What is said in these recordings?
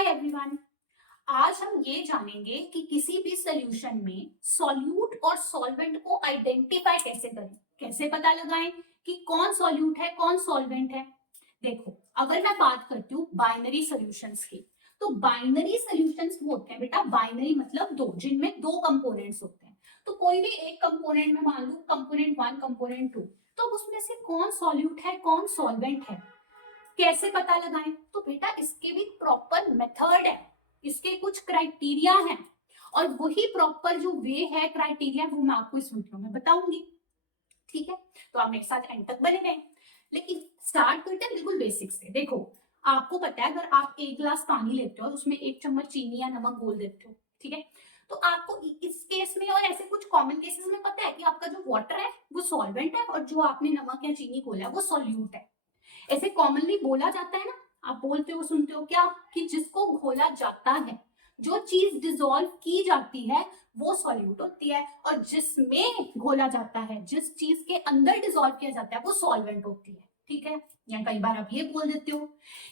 Hi everyone. आज हम ये जानेंगे कि किसी भी सॉल्यूशन में सॉल्यूट और सॉल्वेंट को आइडेंटिफाई कैसे करें, कैसे पता लगाएं कि कौन सॉल्यूट है कौन सॉल्वेंट है। देखो, अगर मैं बात करती हूँ बाइनरी सॉल्यूशंस की, तो बाइनरी सॉल्यूशंस वो होते हैं बेटा, बाइनरी मतलब दो, जिनमें दो कंपोनेंट्स होते हैं। तो कोई भी एक कंपोनेंट में मान लू कंपोनेंट 1 कंपोनेंट 2, तो उसमें से कौन सॉल्यूट है कौन सॉल्वेंट है कैसे पता लगाएं। तो बेटा इसके भी प्रॉपर मेथड है, इसके कुछ क्राइटेरिया हैं, और वही प्रॉपर जो वे है क्राइटेरिया वो मैं आपको इस वीडियो में बताऊंगी। ठीक है, तो आप मेरे साथ एंड तक बने रहें। लेकिन स्टार्ट करते हैं बिल्कुल बेसिक से। देखो, आपको पता है अगर आप एक गिलास पानी लेते हो और उसमें 1 चम्मच चीनी या नमक घोल देते हो, ठीक है, तो आपको इस केस में और ऐसे कुछ कॉमन केसेस में पता है कि आपका जो वाटर है वो सॉल्वेंट है और जो आपने नमक या चीनी घोला है वो सॉल्यूट है। ऐसे कॉमनली बोला जाता है ना, आप बोलते हो सुनते हो क्या, कि जिसको घोला जाता है, जो चीज डिसॉल्व की जाती है वो सॉल्यूट होती है, और जिसमें घोला जाता है, जिस चीज के अंदर डिसॉल्व किया जाता है वो सॉल्वेंट होती है। ठीक है, या कई बार आप ये बोल देते हो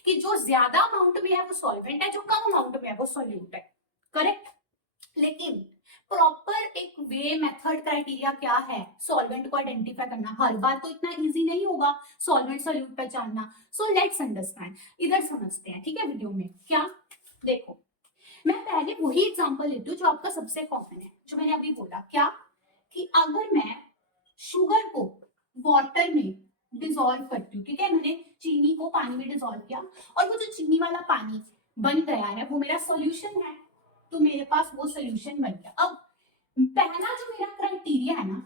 कि जो ज्यादा अमाउंट में है वो सॉल्वेंट है, जो कम अमाउंट में है वो सॉल्यूट है। करेक्ट। लेकिन प्रॉपर एक वे मेथड क्राइटेरिया क्या है सॉल्वेंट को आइडेंटिफाई करना, हर बार तो इतना इजी नहीं होगा सॉल्वेंट सॉल्यूट पहचानना। सो लेट्स अंडरस्टैंड, इधर समझते हैं। ठीक है, वीडियो में क्या, देखो मैं पहले वही एग्जांपल लेती हूँ जो आपका सबसे कॉमन है, जो मैंने अभी बोला क्या, कि अगर मैं शुगर को वाटर में डिसॉल्व करती हूँ, ठीक है, मैंने चीनी को पानी में डिसॉल्व किया और वो जो चीनी वाला पानी बन गया है वो मेरा सॉल्यूशन है, तो मेरे पास वो सॉल्यूशन बन गया। अब पहला जो मेरा क्राइटेरिया है ना,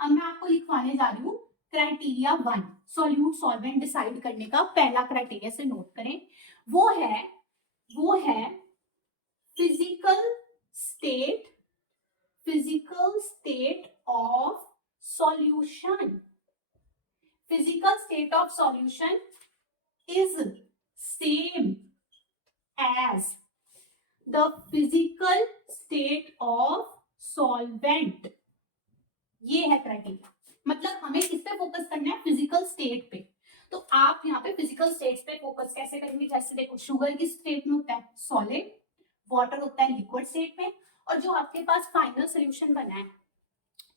अब मैं आपको लिखवाने जा रही हूँ क्राइटेरिया 1, सॉल्यूट सॉल्वेंट डिसाइड करने का पहला क्राइटेरिया से नोट करें, वो है physical state, physical state of solution. Physical state of solution is same as the physical state of solvent. ये है क्राइटेरिया, मतलब हमें किस पे फोकस करना है, फिजिकल स्टेट पे। तो आप यहाँ पे फिजिकल स्टेट पे फोकस कैसे करेंगे, जैसे देखो शुगर की स्टेट में होता है सॉलिड, वाटर होता है लिक्विड स्टेट में, और जो आपके पास फाइनल सोल्यूशन बना है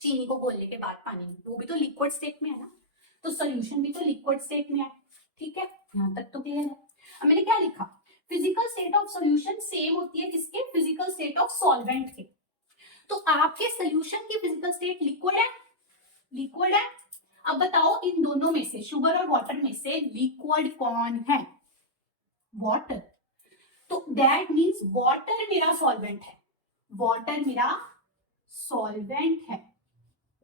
चीनी को घोलने के बाद पानी में, वो भी तो लिक्विड स्टेट में है ना, तो सोल्यूशन भी तो लिक्विड स्टेट में है। ठीक है, यहाँ तक तो क्लियर है। अब मैंने क्या लिखा, physical state of solution same होती है किसके, फिजिकल स्टेट ऑफ सॉल्वेंट के। तो आपके सोल्यूशन की फिजिकल स्टेट लिक्विड है, लिक्विड है। अब बताओ इन दोनों में से, शुगर और वाटर में से लिक्विड कौन है, वाटर। तो दैट मींस वाटर मेरा सॉल्वेंट है, वाटर मेरा सॉल्वेंट है,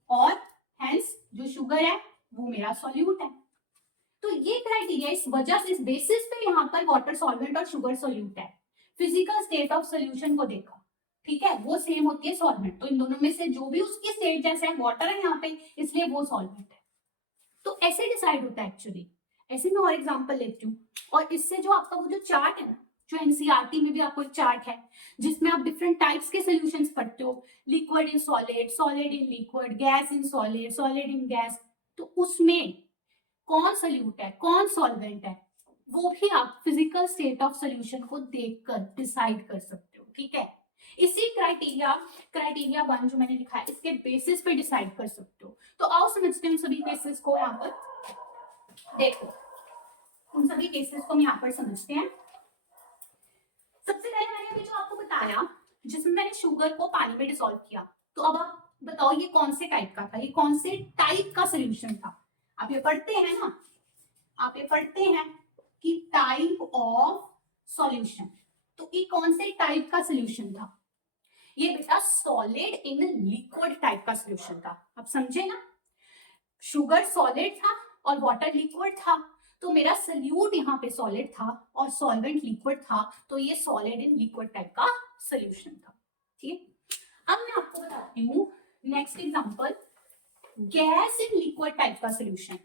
और हेंस जो शुगर है वो मेरा सॉल्यूट है। तो ये क्राइटेरिया, इस वजह से, इस बेसिस पे यहां पर वाटर सॉल्वेंट और शुगर सॉल्यूट है। फिजिकल स्टेट ऑफ सोल्यूशन को देखा, ठीक है, वो सेम होती है सॉल्वेंट, तो इन दोनों में से जो भी उसकी स्टेट जैसे है, वाटर है यहाँ पे इसलिए वो सॉल्वेंट है। तो ऐसे डिसाइड होता है एक्चुअली। ऐसे मैं और एग्जांपल लेती हूँ, और इससे जो आपका वो जो चार्ट है ना, जो एनसीईआरटी में भी आपको एक चार्ट है जिसमें आप डिफरेंट टाइप्स के सॉल्यूशंस पढ़ते हो, liquid in solid, solid in liquid, gas in solid, solid in gas, तो उसमें कौन सॉल्यूट है कौन सॉल्वेंट है वो भी आप फिजिकल स्टेट ऑफ सॉल्यूशन को देखकर डिसाइड कर सकते हो। ठीक है, इसी क्राइटेरिया 1 जो मैंने लिखा है इसके बेसिस पे डिसाइड कर सकते हो। तो आओ समझते हैं सभी केसेस को, यहाँ पर देखो उन सभी केसेस को हम यहाँ पर समझते हैं। सबसे पहले मैंने अभी जो आपको बताया, जिसमें मैंने शुगर को पानी में डिसॉल्व किया, तो अब आप बताओ ये कौन से टाइप का था, ये कौन से टाइप का सोल्यूशन था। आप ये पढ़ते हैं ना, आप ये पढ़ते हैं कि टाइप ऑफ सॉल्यूशन, तो ये कौन से टाइप का सोल्यूशन था, ये बेटा सॉलिड इन लिक्विड टाइप का सोल्यूशन था। आप समझे ना, शुगर सॉलिड था और वाटर लिक्विड था, तो मेरा सल्यूट यहाँ पे सॉलिड था और सॉल्वेंट लिक्विड था, तो ये सॉलिड इन लिक्विड टाइप का सोल्यूशन था। ठीक है, अब मैं आपको बताती हूँ next example, gas in liquid type का सोल्यूशन।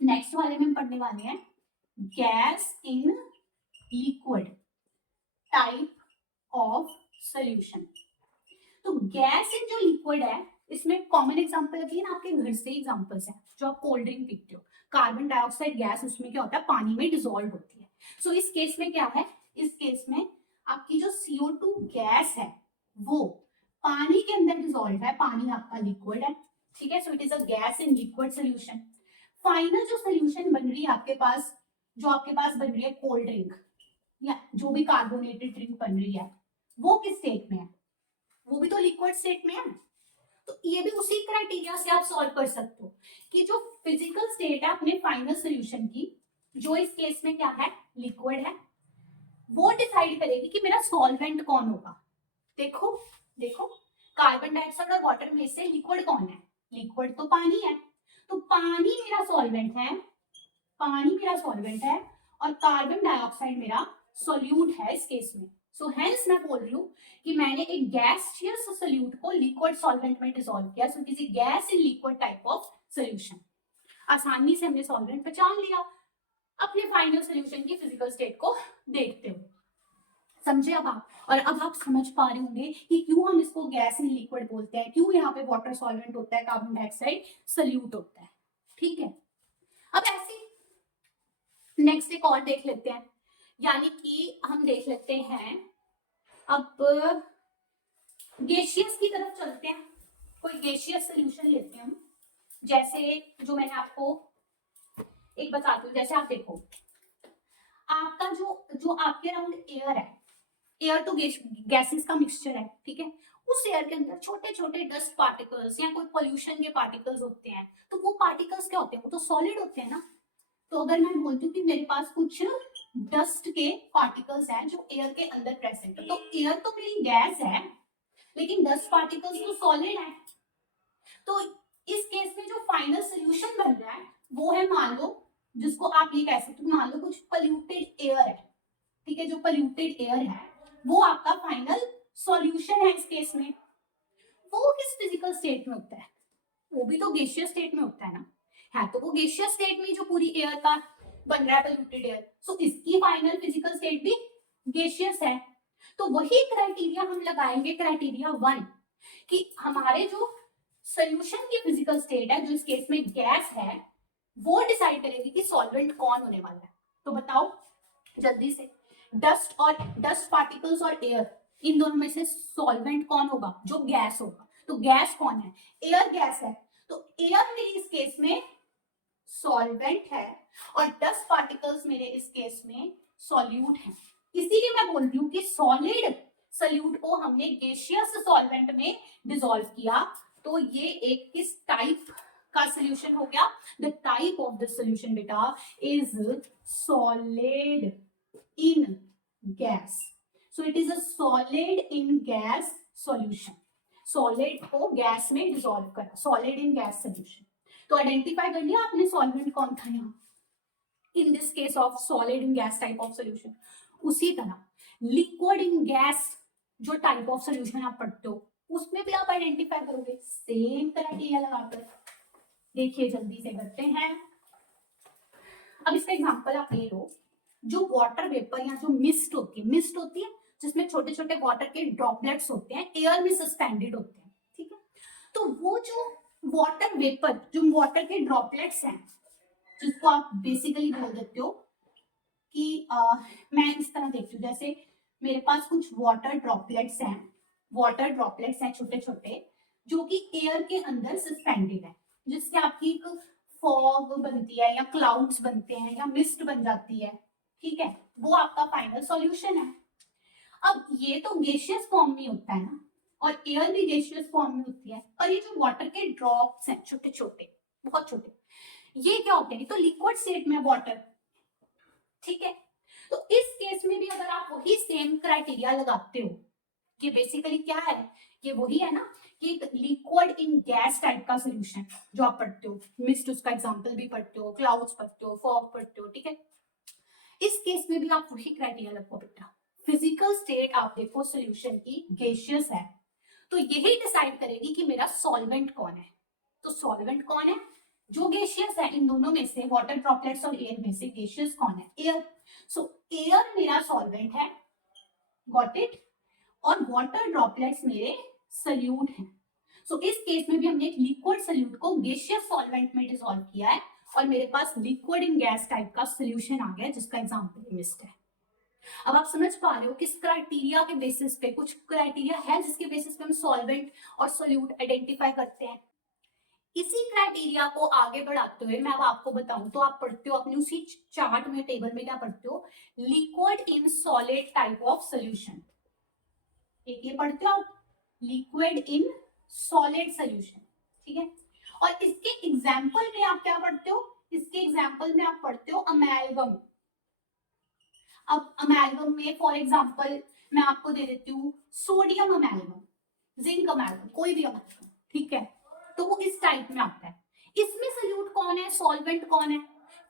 नेक्स्ट वाले में हम पढ़ने वाले हैं gas in liquid type of solution. तो गैस इन जो लिक्विड है, इसमें कॉमन एग्जांपल अभी ना आपके घर से एग्जांपल्स हैं, जो आप कोल्ड ड्रिंक पीते हो, कार्बन डाइऑक्साइड गैस उसमें क्या होता है, पानी में डिसॉल्व होती है। सो इस केस में क्या है, इस केस में आपकी जो CO2 गैस है वो पानी के अंदर डिसॉल्व है, पानी आपका लिक्विड है, ठीक है। So it is a gas in liquid solution. Final जो सोल्यूशन बन रही है आपके पास, जो आपके पास बन रही है कोल्ड ड्रिंक या जो भी कार्बोनेटेड ड्रिंक बन रही है, वो किस स्टेट में है? वो भी तो लिक्विड स्टेट में है। तो ये भी उसी क्राइटेरिया से आप सॉल्व कर सकते हो कि जो फिजिकल स्टेट है अपने फाइनल सोल्यूशन की, जो इस केस में क्या है, लिक्विड है, वो डिसाइड करेगी कि मेरा सॉल्वेंट कौन होगा। देखो देखो, कार्बन डाइऑक्साइड और वाटर में से लिक्विड कौन है? लिक्विड तो पानी है, तो पानी मेरा सॉल्वेंट है, पानी मेरा सॉल्वेंट है और कार्बन डाइऑक्साइड मेरा सोल्यूट है इस केस में। सो हेंस मैं बोल रही हूँ कि मैंने एक गैसियस सोल्यूट को लिक्विड सॉल्वेंट में डिसॉल्व किया। सो किसी gas in liquid type of solution. आसानी से हमने सॉल्वेंट पहचान लिया। अपने फाइनल सोल्यूशन की फिजिकल स्टेट को देखते हो, समझे अब आप? और अब आप समझ पा रहे होंगे कि क्यों हम इसको गैस इन लिक्विड बोलते हैं, क्यों यहाँ पे वाटर सॉल्वेंट होता है, कार्बन डाइऑक्साइड सोल्यूट होता है, ठीक है। अब ऐसे नेक्स्ट एक और देख लेते हैं, यानी कि हम देख लेते हैं अब गैसियस की तरफ चलते हैं। कोई गैसियस सोल्यूशन लेते हैं हम, जैसे जो मैंने आपको एक बताती हूँ। जैसे आप देखो, आपका जो आपके अराउंड एयर है, एयर तो गैसेस का मिक्सचर है, ठीक है। उस एयर के अंदर छोटे छोटे डस्ट पार्टिकल्स या कोई पोल्यूशन के पार्टिकल्स होते हैं, तो वो पार्टिकल्स क्या होते हैं? वो तो सॉलिड होते हैं ना। तो अगर मैं बोलती हूँ कि मेरे पास कुछ डस्ट के पार्टिकल्स हैं जो एयर के अंदर प्रेजेंट है, तो एयर तो मेरी गैस है लेकिन डस्ट पार्टिकल्स तो सॉलिड है। तो इस केस में जो फाइनल सोल्यूशन बन रहा है वो है, मान लो, जिसको आप ये कह सकते हो, मान लो कुछ पोल्यूटेड एयर है, ठीक है। जो पोल्यूटेड एयर है वो आपका फाइनल सॉल्यूशन है इस केस में। वो किस फिजिकल स्टेट में होता है? वो भी तो गैसियस स्टेट में होता है ना। है तो वो गैसियस स्टेट में जो पूरी एयर का बन रहा है पोल्यूटेड एयर, सो इसकी फाइनल फिजिकल स्टेट भी गैसियस है। तो वही क्राइटेरिया हम लगाएंगे, क्राइटेरिया 1, कि हमारे जो सोल्यूशन की फिजिकल स्टेट है, जो इस केस में गैस है, वो डिसाइड करेगी कि सॉल्वेंट कौन होने वाला है। तो बताओ जल्दी से, डस्ट पार्टिकल्स और एयर, इन दोनों में से सॉल्वेंट कौन होगा? जो गैस होगा। तो गैस कौन है? एयर गैस है, तो एयर मेरी इस केस में सॉल्वेंट है और डस्ट पार्टिकल्स मेरे इस केस में सॉल्यूट है। इसीलिए मैं बोल रही हूँ कि सॉलिड सोल्यूट को हमने गैसियस सॉल्वेंट में डिसॉल्व किया। तो ये एक किस टाइप का सोल्यूशन हो गया? The type of the solution बेटा is solid in gas. So it is a solid in gas solution. Solid को गैस में डिसॉल्व करा, सॉलिड इन गैस सोल्यूशन। तो आइडेंटिफाई कर लिया आपने सॉल्वेंट कौन था यहाँ, in this case of solid in gas type of solution. उसी तरह लिक्विड इन गैस जो टाइप ऑफ सोल्यूशन आप पढ़ते हो, उसमें भी आप आइडेंटिफाई करोगे सेम क्राइटेरिया लगाकर। देखिए जल्दी से करते हैं। अब इसका एग्जांपल आप ले लो, जो वाटर वेपर या जो मिस्ट होती है जिसमें छोटे छोटे वाटर के ड्रॉपलेट्स होते हैं, एयर में सस्पेंडेड होते हैं, ठीक है। तो वो जो वाटर वेपर, जो वाटर के ड्रॉपलेट्स हैं, जिसको आप बेसिकली बोल देते हो कि मैं इस तरह देखती हूँ, जैसे मेरे पास कुछ वाटर ड्रॉपलेट्स हैं छोटे छोटे, जो कि एयर के अंदर सस्पेंडेड है, जिससे आपकी एक फॉग बनती है या क्लाउड्स बनते हैं या मिस्ट बन जाती है, ठीक है। वो आपका फाइनल सॉल्यूशन है। अब ये तो गैसियस फॉर्म में होता है ना, और एयर भी गैसियस फॉर्म में होती है, और ये जो वाटर के ड्रॉप्स हैं छोटे छोटे, बहुत छोटे, ये क्या होते हैं? तो लिक्विड स्टेट में वाटर, ठीक है। तो इस केस में भी अगर आप वही सेम क्राइटेरिया लगाते हो, कि बेसिकली क्या है, ये वही है ना कि एक लिक्विड इन गैस टाइप का सोल्यूशन जो आप पढ़ते हो, मिस्ट उसका एग्जांपल भी पढ़ते हो, क्लाउड्स पढ़ते हो, फॉग पढ़ते हो, ठीक है। इस केस में भी आप वही क्राइटेरिया लगो बेटा। फिजिकल स्टेट आप देखो सोल्यूशन की गैसियस है, तो यही डिसाइड करेगी कि मेरा सॉल्वेंट कौन है। तो सॉल्वेंट कौन है? जो गैसियस है इन दोनों में से, वाटर ड्रॉपलेट्स और एयर में से गैसियस कौन है? एयर। सो एयर मेरा सॉल्वेंट है, गॉट इट, और वाटर ड्रॉपलेट्स मेरे सोल्यूट हैं। सो इस केस में भी हमने एक लिक्विड सोल्यूट को गैसियस सॉल्वेंट में डिसॉल्व किया है, और मेरे पास लिक्विड इन गैस टाइप का सोल्यूशन आ गया, जिसका एग्जांपल मिस्ट है। अब आप समझ पा रहे हो किस क्राइटेरिया के बेसिस पे, कुछ क्राइटेरिया है जिसके बेसिस पे हम सॉल्वेंट और सोल्यूट आइडेंटिफाई करते हैं। इसी क्राइटेरिया को आगे बढ़ाते हुए मैं अब आपको बताऊं तो आप पढ़ते हो अपने उसी चार्ट में, टेबल में क्या पढ़ते हो, liquid in solid type of solution. एक ये पढ़ते हो आप, लिक्विड इन सॉलिड सोल्यूशन, ठीक है। और इसके एग्जाम्पल में आप क्या पढ़ते हो, इसके एग्जाम्पल में आप पढ़ते हो अमेलगम। अब अमेलगम में फॉर एग्जाम्पल मैं आपको दे देती हूँ सोडियम अमेलगम, जिंक अमेलगम, कोई भी अमेलगम, ठीक है। तो वो इस टाइप में आता है। इसमें सोल्यूट कौन है, सॉल्वेंट कौन है,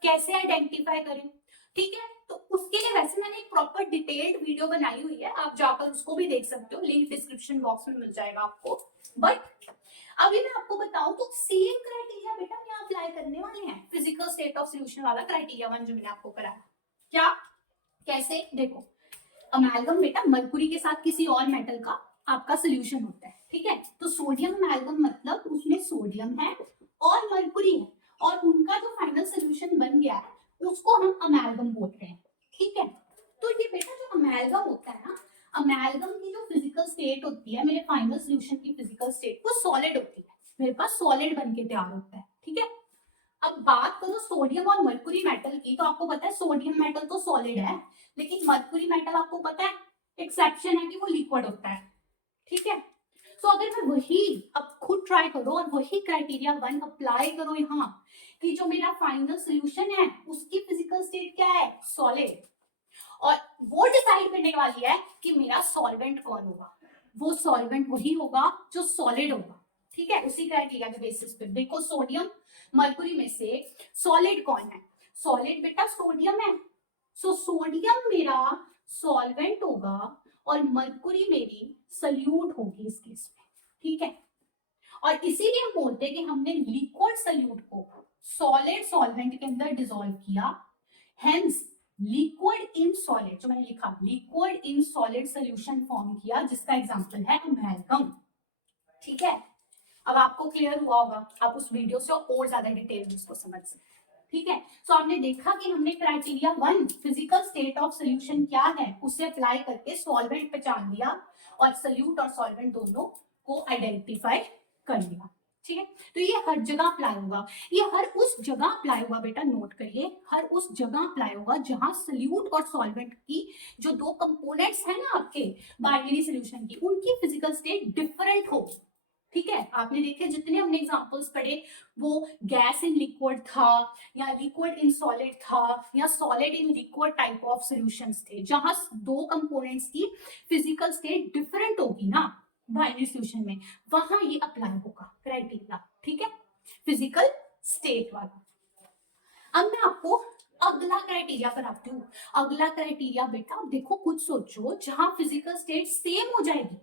कैसे आइडेंटिफाई करें, ठीक है। तो उसके लिए वैसे मैंने एक प्रॉपर डिटेल्ड वीडियो बनाई हुई है, आप जाकर उसको भी देख सकते हो, लिंक डिस्क्रिप्शन बॉक्स में मिल जाएगा आपको। बट अभी मैं आपको बताऊं तो सेम क्राइटेरिया बेटा यहाँ अप्लाई करने वाले हैं, फिजिकल स्टेट ऑफ सोल्यूशन वाला क्राइटेरिया 1 जो मैंने आपको कराया। क्या, कैसे, देखो अमेलगम बेटा मरकुरी के साथ किसी और मेटल का आपका सोल्यूशन होता है, ठीक है। तो सोडियम अमेलगम मतलब उसमें सोडियम है और मरकुरी है, और उनका जो फाइनल सोल्यूशन बन गया है उसको हम अमेलगम बोलते हैं, ठीक है। तो ये बेटा जो अमेलगम होता है ना, अमेलगम की जो फिजिकल स्टेट होती है, मेरे फाइनल सोल्यूशन की फिजिकल स्टेट वो सॉलिड होती है, मेरे पास सॉलिड बन के तैयार होता है, ठीक है। अब बात करो सोडियम और मरकुरी मेटल की, तो आपको पता है सोडियम मेटल तो सॉलिड है, लेकिन मरकुरी मेटल आपको पता है एक्सेप्शन है कि वो लिक्विड होता है, ठीक है। तो अगर मैं वही अब खुद ट्राई करो और वही क्राइटेरिया 1 अप्लाई करो यहाँ, कि जो मेरा फाइनल सोल्यूशन है उसकी फिजिकल स्टेट क्या है, सॉलिड, और वो डिसाइड करने वाली है कि मेरा सॉल्वेंट कौन होगा, वो सॉल्वेंट वही होगा जो सॉलिड होगा, ठीक है। उसी क्राइटेरिया के बेसिस पे देखो सोडियम मरकुरी में से सॉलिड कौन है, सॉलिड बेटा सोडियम है, सो सोडियम मेरा सॉल्वेंट होगा और मरकुरी मेरी सल्यूट होगी इस केस में, ठीक है। और इसीलिए हम बोलते हैं कि हमने लिक्विड सल्यूट को सॉलिड सॉल्वेंट के अंदर डिसॉल्व किया, हेंस लिक्विड इन सॉलिड, जो मैंने लिखा liquid in solid solution form किया, जिसका एग्जांपल है अमेलगम, ठीक है। अब आपको क्लियर हुआ होगा, आप उस वीडियो से और ज्यादा डिटेल में इसको समझ सकते, ठीक है। सो आपने देखा कि हमने criteria 1 physical state of solution क्या है उसे अप्लाई करके सॉल्वेंट पहचान लिया और सोल्यूट और सॉल्वेंट दोनों को आइडेंटिफाई कर लिया, ठीक है। तो ये हर जगह अप्लाई होगा, ये हर उस जगह अप्लाई होगा बेटा, नोट करिए, हर उस जगह अप्लाई होगा जहां सोल्यूट और सॉल्वेंट की जो दो कंपोनेंट्स है ना आपके बाइनरी सोल्यूशन की, उनकी फिजिकल स्टेट डिफरेंट हो, ठीक है। आपने देखे जितने हमने एग्जांपल्स पढ़े, वो गैस इन लिक्विड था या लिक्विड इन सॉलिड था या solid in liquid type of solutions थे, जहां दो कंपोनेंट्स की फिजिकल स्टेट डिफरेंट होगी ना बाइनरी सॉल्यूशन में, वहां ये अप्लाई होगा क्राइटेरिया, ठीक है, फिजिकल स्टेट वाला। अब मैं आपको अगला क्राइटेरिया कराती हूँ। अगला क्राइटेरिया बेटा देखो, कुछ सोचो, जहां फिजिकल स्टेट सेम हो जाएगी,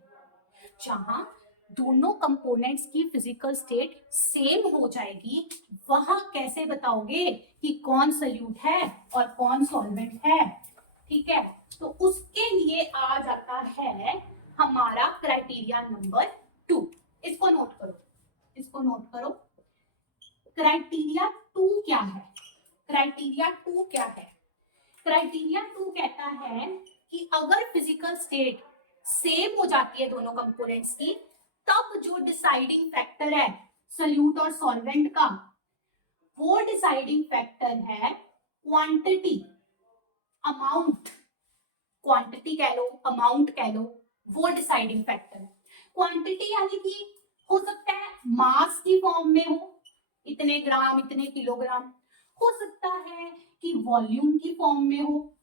जहां दोनों कंपोनेंट्स की फिजिकल स्टेट सेम हो जाएगी, वहां कैसे बताओगे कि कौन सॉल्यूट है और कौन सॉल्वेंट है, ठीक है। तो उसके लिए आ जाता है हमारा क्राइटेरिया नंबर 2, इसको नोट करो, इसको नोट करो। क्राइटेरिया 2 क्या है, क्राइटेरिया 2 क्या है, क्राइटेरिया 2 कहता है कि अगर फिजिकल स्टेट सेम हो जाती है दोनों कंपोनेंट्स की, तब जो डिसाइडिंग फैक्टर है सोल्यूट और सॉल्वेंट का, वो डिसाइडिंग फैक्टर है क्वांटिटी, अमाउंट, क्वांटिटी कह लो अमाउंट कह लो, वो डिसाइडिंग फैक्टर है। क्वांटिटी यानी कि हो सकता है मास की फॉर्म में हो, इतने ग्राम इतने किलोग्राम, हो सकता है कि वॉल्यूम की फॉर्म में हो,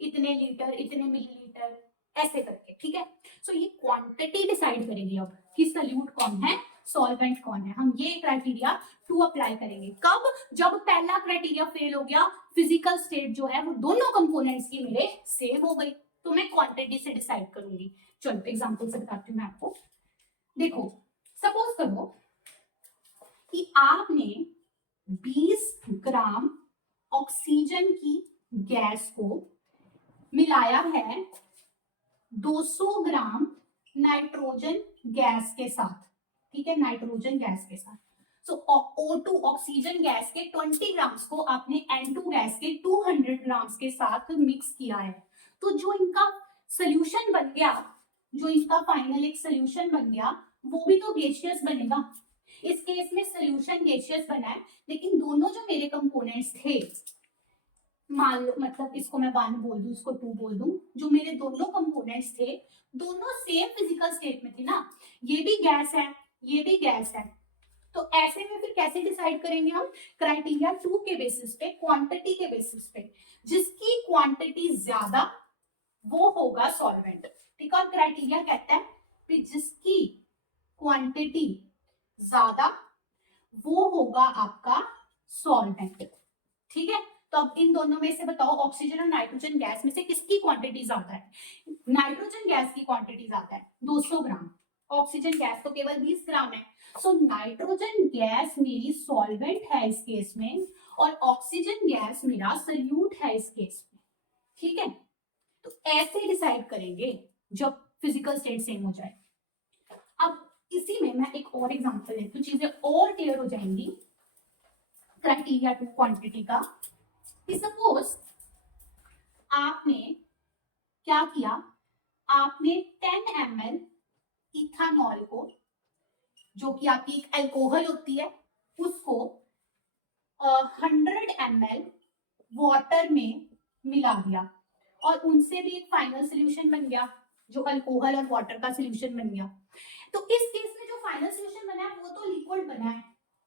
इतने लीटर इतने मिलीलीटर, ऐसे करके, ठीक है। सो ये क्वांटिटी डिसाइड करेगी अब कि सॉल्यूट कौन है सॉल्वेंट कौन है। हम ये क्राइटेरिया 2 अप्लाई करेंगे कब, जब पहला क्राइटेरिया फेल हो गया, फिजिकल स्टेट जो है वो दोनों कंपोनेंट्स की मेरे सेम हो गई, तो मैं क्वांटिटी से डिसाइड करूंगी। चलो एग्जांपल से बताती हूँ मैं आपको। देखो सपोज करो कि आपने 20 ग्राम ऑक्सीजन की गैस को मिलाया है 200 ग्राम नाइट्रोजन गैस के साथ, ठीक है, नाइट्रोजन गैस के साथ। सो O2 ऑक्सीजन गैस के 20 ग्राम्स को आपने N2 गैस के 200 ग्राम्स के साथ मिक्स किया है, तो जो इनका सोल्यूशन बन गया, जो इनका फाइनल एक सोल्यूशन बन गया, वो भी तो गैसियस बनेगा। इस केस में सोल्यूशन गैसियस बना है, लेकिन दोनों जो मेरे कंपोनेंट्स थे, मान लो मतलब इसको मैं 1 बोल दूं, इसको 2 बोल दूं, जो मेरे दोनों कंपोनेंट्स थे दोनों सेम फिजिकल स्टेट में थे ना, ये भी गैस है ये भी गैस है, तो ऐसे में फिर कैसे डिसाइड करेंगे हम? क्राइटेरिया 2 के बेसिस पे, क्वांटिटी के बेसिस पे, जिसकी क्वांटिटी ज्यादा वो होगा सॉल्वेंट। ठीक है, और क्राइटेरिया कहता है कि जिसकी क्वांटिटी ज्यादा वो होगा आपका सॉल्वेंट। ठीक है, तो अब इन दोनों में से बताओ, ऑक्सीजन और नाइट्रोजन गैस में से किसकी क्वांटिटी ज्यादा है? नाइट्रोजन गैस की क्वांटिटी ज्यादा है 200 ग्राम, ऑक्सीजन गैस तो केवल 20 ग्राम है। सो नाइट्रोजन गैस मेरी सॉल्वेंट है इस केस में, और ऑक्सीजन गैस मेरा सल्यूट है इस केस में। ठीक है, तो ऐसे डिसाइड करेंगे जब फिजिकल स्टेट सेम हो जाए। अब इसी में मैं एक और एग्जांपल लेती हूँ, चीजें और क्लियर हो जाएंगी क्राइटेरिया टू क्वांटिटी का। सपोज आपने क्या किया, आपने 10 ml इथानॉल को, जो कि आपकी एक अल्कोहल होती है, उसको 100 ml वाटर में मिला दिया, और उनसे भी एक फाइनल सोल्यूशन बन गया, जो अल्कोहल और वाटर का सोल्यूशन बन गया। तो इस केस में जो फाइनल सोल्यूशन बना है वो तो लिक्विड बना है,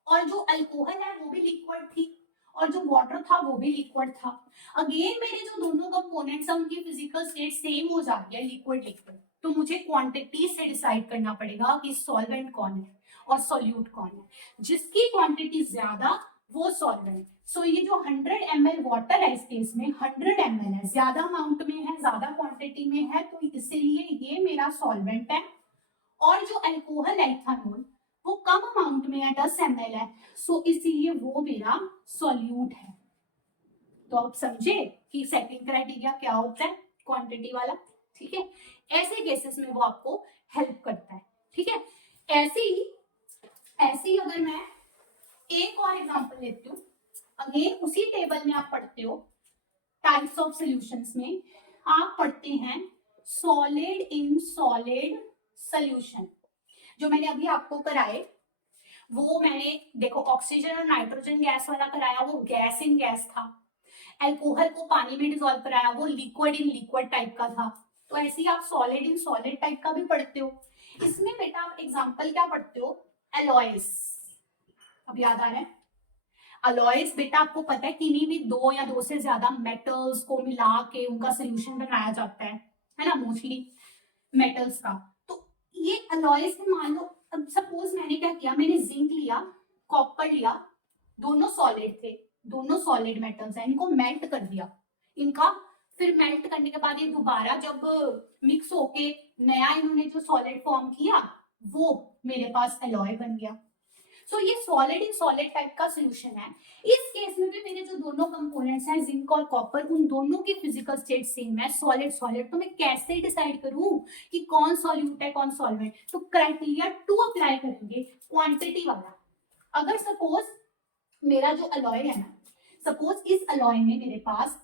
और जो अल्कोहल है वो भी लिक्विड थी, और जो वाटर था वो भी लिक्विड था। अगेन मेरे जो दोनों कंपोनेंट्स हैं उनकी फिजिकल स्टेट सेम हो जाती है, लिक्विड लिक्विड, तो मुझे क्वांटिटी से डिसाइड करना पड़ेगा कि सॉल्वेंट कौन है और सॉल्यूट कौन है। जिसकी क्वांटिटी ज्यादा वो सॉल्वेंट। सो ये जो 100 ml वाटर है इस केस में 100 ml है, ज्यादा अमाउंट में है, ज्यादा क्वांटिटी में है, तो इसलिए ये मेरा सॉल्वेंट है। और जो अल्कोहल है इथानॉल वो कम अमाउंट में है, 10 ml है, सो इसीलिए वो मेरा सॉल्यूट है। तो आप समझे कि सेकंड क्राइटेरिया क्या होता है, क्वांटिटी वाला। ठीक है, ऐसे केसेस में वो आपको हेल्प करता है। ठीक है, ऐसे ही अगर मैं एक और एग्जांपल लेती हूँ, अगेन उसी टेबल में आप पढ़ते हो टाइप्स ऑफ सॉल्यूशंस में, आप पढ़ते हैं सॉलिड इन सॉलिड सॉल्यूशन। जो मैंने अभी आपको कराए वो मैंने देखो ऑक्सीजन और नाइट्रोजन गैस वाला कराया, वो गैस इन गैस था। अल्कोहल को पानी में डिसॉल्व कराया, वो लिक्विड इन लिक्विड टाइप का था। तो ऐसे ही आप सॉलिड इन सॉलिड टाइप का भी पढ़ते हो। इसमें बेटा आप एग्जांपल क्या पढ़ते हो, एलॉयस। अब याद आ रहा है, अलॉयस बेटा आपको पता है किन्हीं भी 2 या 2 से ज्यादा मेटल्स को मिला के उनका सोल्यूशन बनाया जाता है ना, मोस्टली मेटल्स का। तो ये अलॉयस में मान लो, अब सपोज मैंने क्या किया, मैंने जिंक लिया, कॉपर लिया, दोनों सॉलिड थे, दोनों सॉलिड मेटल्स हैं, इनको मेल्ट कर दिया, इनका फिर मेल्ट करने के बाद ये दोबारा जब मिक्स होके नया इन्होंने जो सॉलिड फॉर्म किया वो मेरे पास एलॉय बन गया। सो ये सॉलिड इन सॉलिड टाइप का सोल्यूशन है। इस केस में भी मेरे जो दोनों कंपोनेंट्स हैं जिंक और कॉपर, उन दोनों की फिजिकल स्टेट सेम है, सॉलिड सॉलिड। तो मैं कैसे डिसाइड करूं कि कौन सॉल्यूट है कौन सॉल्वेंट? तो क्राइटेरिया 2 अप्लाई करेंगे, क्वांटिटी वाला। अगर सपोज मेरा जो अलॉय है ना, सपोज इस अलॉय में मेरे पास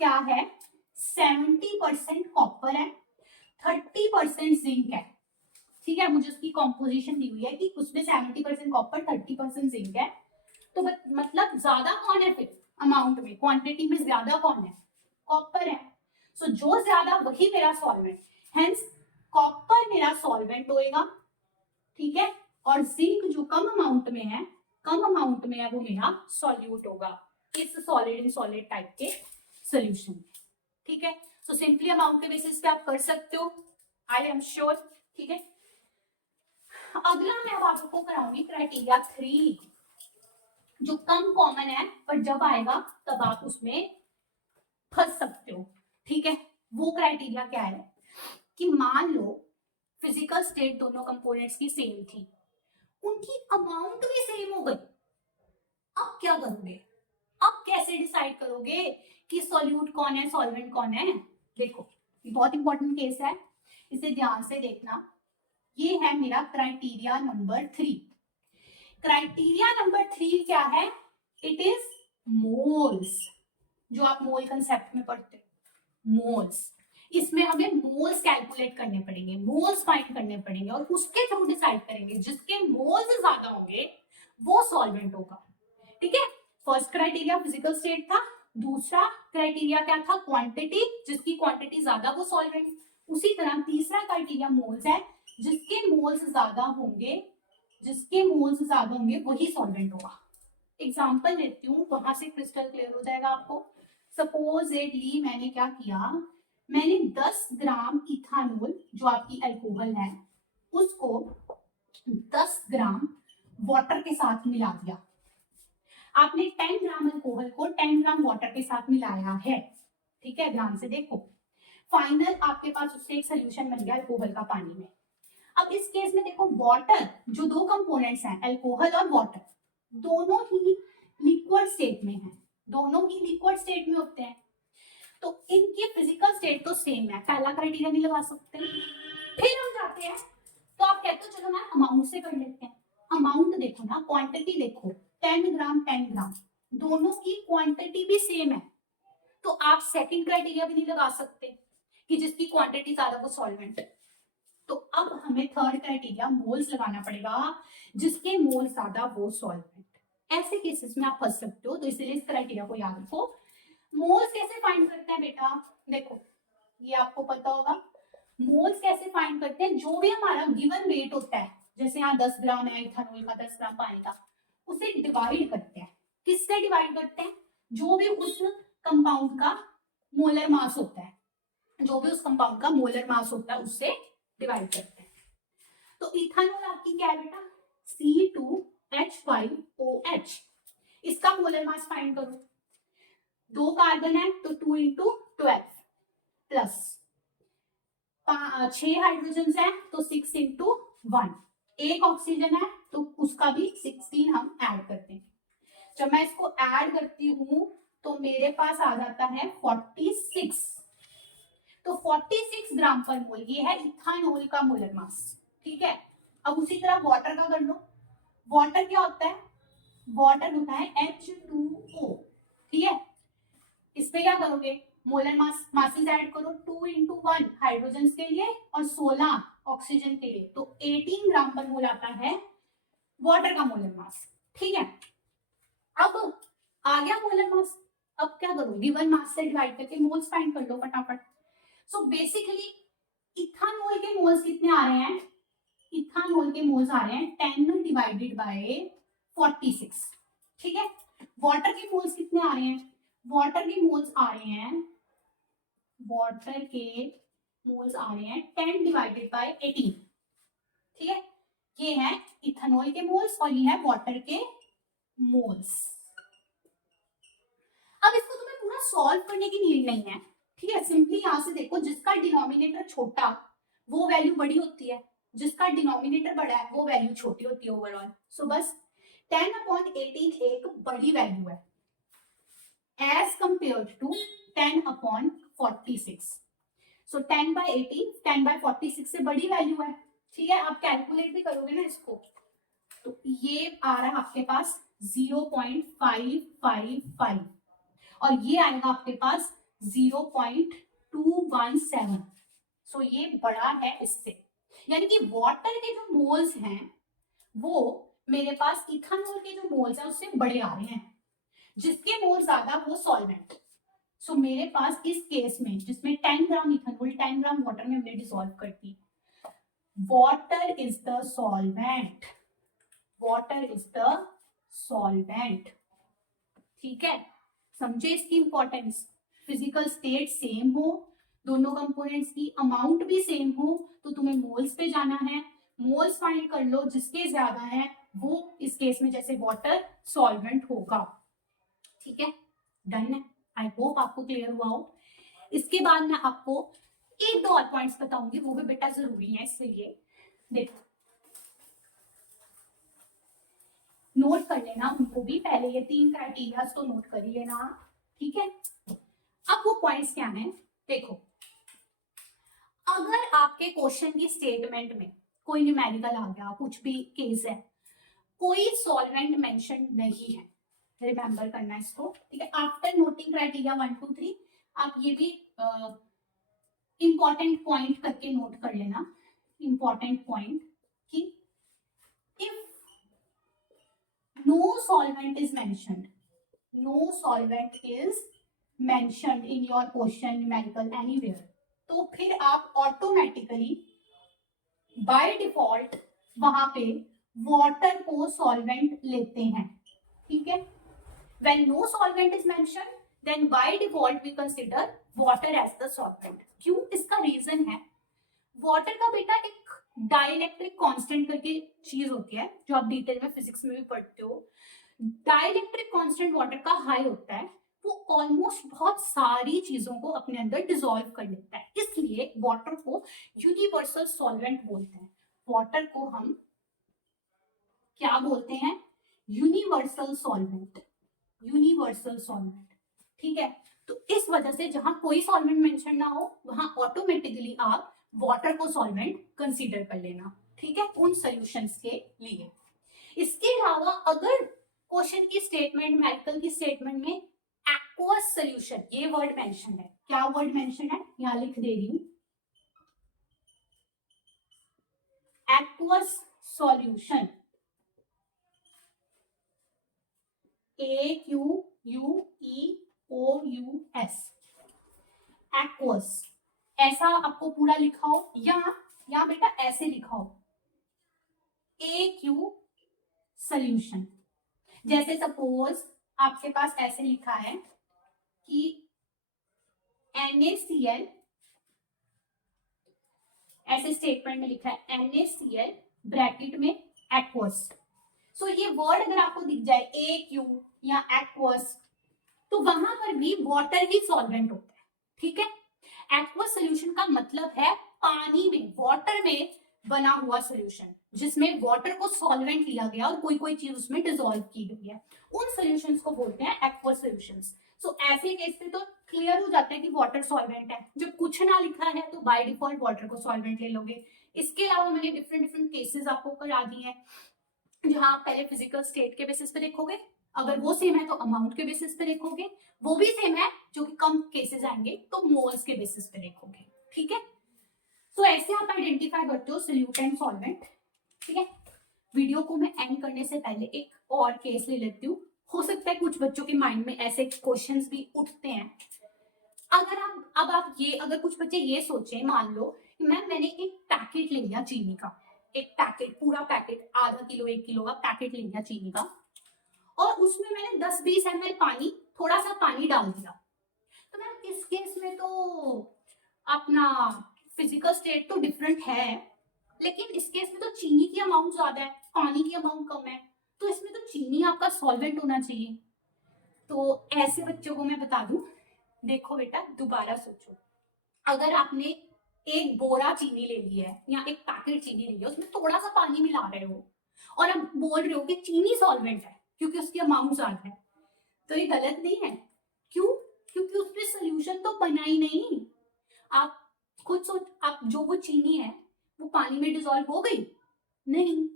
क्या है, 70% कॉपर है, 30% जिंक है। ठीक है, मुझे उसकी कॉम्पोजिशन दी हुई है कि उसमें 70% कॉपर 30% जिंक है। तो मतलब ज्यादा कौन है फिर अमाउंट में, क्वांटिटी में ज्यादा कौन है, कॉपर है। सो जो ज्यादा वही मेरा सॉल्वेंट, हेंस कॉपर मेरा सॉल्वेंट होएगा। ठीक है, और जिंक जो कम अमाउंट में है, वो मेरा सॉल्यूट होगा इस सॉलिड इन सॉलिड टाइप के सोल्यूशन में। ठीक है, सो सिंपली अमाउंट के बेसिस पे आप कर सकते हो, आई एम श्योर। ठीक है, अगला मैं अब आपको कराऊंगी क्राइटेरिया 3, जो कम कॉमन है पर जब आएगा तब आप उसमें फंस सकते हो। ठीक है, वो क्राइटेरिया क्या है कि मान लो फिजिकल स्टेट दोनों कंपोनेंट्स की सेम थी, उनकी अमाउंट भी सेम हो गई, अब क्या करोगे? अब कैसे डिसाइड करोगे कि सॉल्यूट कौन है सॉल्वेंट कौन है? देखो बहुत इंपॉर्टेंट केस है, इसे ध्यान से देखना। ये है मेरा क्राइटेरिया नंबर 3। क्राइटेरिया नंबर 3 क्या है? इट इज मोल्स, जो आप मोल कंसेप्ट में पढ़ते हो, मोल्स। इसमें हमें मोल्स कैलकुलेट करने पड़ेंगे, मोल्स फाइंड करने पड़ेंगे और उसके थ्रू डिसाइड करेंगे जिसके मोल्स ज्यादा होंगे वो सॉल्वेंट होगा। ठीक है, फर्स्ट क्राइटेरिया फिजिकल स्टेट था, दूसरा क्राइटेरिया क्या था, क्वांटिटी, जिसकी क्वांटिटी ज्यादा वो सॉल्वेंट। उसी तरह तीसरा क्राइटेरिया मोल्स है, जिसके मोल्स ज्यादा होंगे, जिसके मोल्स ज्यादा होंगे वही सॉल्वेंट होगा। एग्जांपल लेती हूँ, वहां से क्रिस्टल क्लियर हो जाएगा आपको। सपोजेटली मैंने क्या किया, मैंने 10 ग्राम इथानोल जो आपकी अल्कोहल है उसको 10 ग्राम वाटर के साथ मिला दिया। आपने 10 ग्राम अल्कोहल को 10 ग्राम वाटर के साथ मिलाया है। ठीक है, ध्यान से देखो, फाइनल आपके पास उससे एक सोल्यूशन बन गया अल्कोहल का पानी में। अब इस केस में देखो, वाटर जो दो कंपोनेंट्स हैं अल्कोहल और वाटर, दोनों ही लिक्विड स्टेट में है, दोनों ही लिक्विड स्टेट में होते हैं, तो इनकी फिजिकल स्टेट तो सेम है, पहला क्राइटेरिया नहीं लगा सकते। फिर हम जाते हैं, तो आप कहते हो चलो ना अमाउंट से कर लेते हैं। अमाउंट देखो ना, क्वांटिटी देखो, 10 ग्राम 10 ग्राम, दोनों की क्वांटिटी भी सेम है, तो आप सेकंड क्राइटेरिया भी नहीं लगा सकते कि जिसकी क्वांटिटी ज्यादा वो सॉल्वेंट। तो अब हमें थर्ड क्राइटेरिया मोल्स लगाना पड़ेगा, जिसके मोल्स ज्यादा वो सॉल्वेंट। ऐसे केसेस में आप फंस सकते हो, तो इसलिए इस क्राइटेरिया को याद रखो। मोल्स कैसे फाइंड करते हैं बेटा, देखो ये आपको पता होगा, मोल्स कैसे फाइंड करते हैं, जो भी हमारा गिवन वेट होता है, जैसे यहाँ 10 ग्राम है इथानॉल का, 10 ग्राम पानी का, उसे डिवाइड करते हैं। किससे डिवाइड करते हैं, जो भी उस कंपाउंड का मोलर मास होता है, जो भी उस कंपाउंड का मोलर मास होता है उससे डिवाइड करते हैं। तो इथानॉल आपकी क्या है बेटा, C2H5OH, इसका मोलर मास फाइंड करो। 2 कार्बन है तो 2 इंटू 12 प्लस 6 हाइड्रोजन है तो 6 इंटू 1, एक ऑक्सीजन है तो उसका भी 16 हम ऐड करते हैं। जब मैं इसको ऐड करती हूं तो मेरे पास आ जाता है 46, तो 46 ग्राम पर मोल, ये है इथानॉल का मोलर मास। ठीक है, अब उसी तरह वाटर का कर लो। वाटर क्या होता है, वाटर होता है H2O। ठीक है, इस पे क्या करोगे, मोलर मास मासेस ऐड करो, 2 इंटू 1 हाइड्रोजन के लिए और 16 ऑक्सीजन के लिए, तो 18 ग्राम पर मोल आता है वाटर का मोलर मास। ठीक है, अब आ गया मोलर मास, अब क्या करो, गिवन मास से डिवाइड करके मोल्स फाइंड कर लो फटाफट। सो बेसिकली इथानॉल के मोल्स कितने आ रहे हैं, इथानॉल के मोल्स आ रहे हैं 10 डिवाइडेड बाय 46। ठीक है, वाटर के मोल्स कितने आ रहे हैं, वाटर के मोल्स आ रहे हैं, वाटर के मोल्स आ रहे हैं 10 डिवाइडेड बाय 18। ठीक है, ये है इथानॉल के मोल्स और ये है वाटर के मोल्स। अब इसको तुम्हें पूरा सॉल्व करने की नीड नहीं है। ठीक है, सिंपली यहां से देखो, जिसका डिनोमिनेटर छोटा वो वैल्यू बड़ी होती है, जिसका डिनोमिनेटर बड़ा है वो वैल्यू छोटी होती है ओवरऑल। सो बस 10/18 एक बड़ी वैल्यू है एज कंपेयर टू 10/46। सो 10/18 10/46 से बड़ी वैल्यू है। ठीक है, आप कैलकुलेट भी करोगे ना इसको, तो ये आ रहा है आपके पास 0.555 और ये आएगा आपके पास 0.217। सो ये बड़ा है इससे, यानी कि वाटर के जो मोल्स हैं वो मेरे पास इथानॉल के जो मोल्स हैं उससे बड़े आ रहे हैं, जिसके मोल ज्यादा वो सॉल्वेंट। सो मेरे पास इस केस में जिसमें 10 ग्राम इथानॉल 10 ग्राम वाटर में हमने डिसॉल्व कर दी, water is the solvent, water is the solvent. ठीक है, समझे इसकी इंपॉर्टेंस, फिजिकल स्टेट सेम हो, दोनों कंपोनेंट्स की अमाउंट भी सेम हो, तो तुम्हें मोल्स पे जाना है, मोल्स फाइंड कर लो, जिसके ज्यादा है वो इस केस में जैसे वाटर सॉल्वेंट होगा। ठीक है, डन है, आई होप आपको क्लियर हुआ हो। इसके बाद मैं आपको एक दो और पॉइंट्स बताऊंगी, वो भी बेटा जरूरी है, इसलिए देखो नोट कर लेना उनको भी, पहले ये 3 क्राइटेरिया तो नोट कर ही लेना। ठीक है, अब वो पॉइंट्स क्या हैं, देखो अगर आपके क्वेश्चन की स्टेटमेंट में कोई न्यूमेरिकल आ गया, कुछ भी केस है, कोई सॉल्वेंट मेंशन नहीं है, रिमेंबर करना इसको। ठीक है, आफ्टर नोटिंग क्राइटेरिया 1 2 3 आप ये भी इंपॉर्टेंट पॉइंट करके नोट कर लेना, इंपॉर्टेंट पॉइंट कि if no solvent is mentioned, no solvent is mentioned in your question numerical anywhere, तो फिर आप ऑटोमेटिकली बाय डिफॉल्ट वहां पे वाटर को सॉल्वेंट लेते हैं, ठीक है। When no solvent is mentioned, then by default we consider water as the solvent. क्यों? इसका रीजन है, वाटर का बेटा एक डाइलेक्ट्रिक कांस्टेंट करके चीज होती है जो आप डिटेल में फिजिक्स में भी पढ़ते हो। डाइलेक्ट्रिक कांस्टेंट वाटर का हाई होता है, वो ऑलमोस्ट बहुत सारी चीजों को अपने अंदर डिसॉल्व कर लेता है, इसलिए वाटर को यूनिवर्सल सॉल्वेंट बोलते हैं। वाटर को हम क्या बोलते हैं? यूनिवर्सल सॉल्वेंट, यूनिवर्सल सॉल्वेंट, ठीक है। तो इस वजह से जहां कोई सॉल्वेंट मेंशन ना हो वहां ऑटोमेटिकली आप वाटर को सॉल्वेंट कंसीडर कर लेना, ठीक है, उन सॉल्यूशंस के लिए। इसके अलावा अगर क्वेश्चन की स्टेटमेंट, मैरिकल की स्टेटमेंट में एक्वस सॉल्यूशन ये वर्ड मेंशन है, क्या वर्ड मेंशन है यहां लिख दे रही हूं, एक्वस सॉल्यूशन, AQUEOUS, एक्वस, ऐसा आपको पूरा लिखा हो या बेटा ऐसे लिखा हो AQ सॉल्यूशन। जैसे सपोज आपके पास ऐसे लिखा है कि NaCl, ऐसे स्टेटमेंट में लिखा है NaCl ब्रैकेट में एक्वस। सो ये वर्ड अगर आपको दिख जाए AQ या एक्वस, तो वहां पर भी वाटर ही सॉल्वेंट होता है, ठीक है। एक्वस सॉल्यूशन का मतलब है पानी में, वाटर में बना हुआ सॉल्यूशन जिसमें वाटर को सॉल्वेंट लिया गया और कोई कोई चीज उसमें डिसॉल्व की गई है, उन सॉल्यूशंस को बोलते हैं एक्वस सॉल्यूशंस। सो ऐसे केस पे तो क्लियर हो जाता है कि वाटर सॉल्वेंट है। जब कुछ ना लिखा है तो बाय डिफॉल्ट वाटर को सॉल्वेंट ले लोगे। इसके अलावा मैंने डिफरेंट डिफरेंट केसेस आपको करा दिए हैं, जहां आप पहले फिजिकल स्टेट के बेसिस पे देखोगे, अगर वो सेम है तो अमाउंट के बेसिस पे देखोगे, वो भी सेम है जो कि कम केसेस आएंगे तो मोल्स के बेसिस पे देखोगे, ठीक है। सो ऐसे आप आइडेंटिफाई करते हो सोल्यूट एंड सॉल्वेंट, ठीक है। वीडियो को मैं एंड करने से पहले एक और केस ले लेती हूँ, हो सकता है कुछ बच्चों के माइंड में ऐसे क्वेश्चंस भी उठते हैं। अगर कुछ बच्चे ये सोचे, मान लो कि मैंने एक पैकेट ले लिया चीनी का, एक पैकेट, पूरा पैकेट, आधा किलो 1 किलो का पैकेट ले लिया चीनी का, और उसमें मैंने 10-20 ml पानी, थोड़ा सा पानी डाल दिया। तो मैम इस केस में तो अपना फिजिकल स्टेट तो डिफरेंट है, लेकिन इस केस में तो चीनी की अमाउंट ज्यादा है, पानी की अमाउंट कम है, तो इसमें तो चीनी आपका सॉल्वेंट होना चाहिए। तो ऐसे बच्चों को मैं बता दूं, देखो बेटा दोबारा सोचो, अगर आपने एक बोरा चीनी ले ली है या एक पैकेट चीनी ले लिया, उसमें थोड़ा सा पानी मिला रहे हो और अब बोल रहे हो कि चीनी सॉल्वेंट है क्योंकि उसकी अमाउंट ज्यादा है, तो ये गलत नहीं है। क्यों? क्योंकि उसमें सोल्यूशन तो बना ही नहीं। आप खुद सोच, आप जो वो चीनी है वो पानी में डिसॉल्व हो गई? नहीं,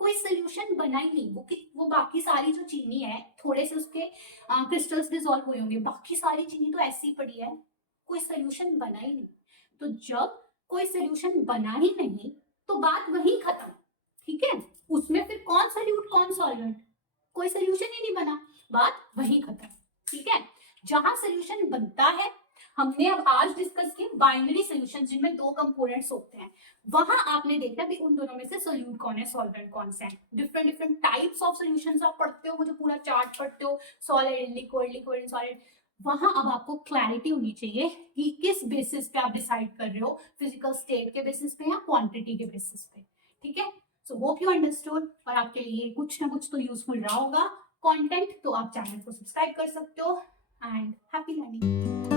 कोई सोल्यूशन बना ही नहीं। वो बाकी सारी जो चीनी है, थोड़े से उसके क्रिस्टल्स डिसॉल्व हुए होंगे, बाकी सारी चीनी तो ऐसी पड़ी है, कोई सोल्यूशन बना ही नहीं। तो जब कोई सोल्यूशन बना ही नहीं तो बात वहीं खत्म, ठीक है। उसमें फिर कौन सोल्यूट कौन सॉल्वेंट, कोई सोल्यूशन ही नहीं बना, बात वहीं खत्म, ठीक है। जहां सोल्यूशन बनता है, हमने अब आज डिस्कस किए बाइनरी सोल्यूशन जिनमें 2 कंपोनेंट्स होते हैं, वहां आपने देखा भी उन दोनों में से सोल्यूट कौन है, सॉल्वेंट कौन सा है। Different different types of solutions आप पढ़ते हो, मुझे पूरा चार्ट पढ़ते हो, solid, liquid, liquid and solid, वहां अब आपको क्लैरिटी होनी चाहिए कि किस बेसिस पे आप डिसाइड कर रहे हो, फिजिकल स्टेट के बेसिस पे या क्वांटिटी के बेसिस पे, ठीक है। सो होप यू अंडरस्टूड, और आपके लिए कुछ ना कुछ तो यूजफुल रहा होगा कंटेंट, तो आप चैनल को सब्सक्राइब कर सकते हो, एंड हैप्पी लर्निंग।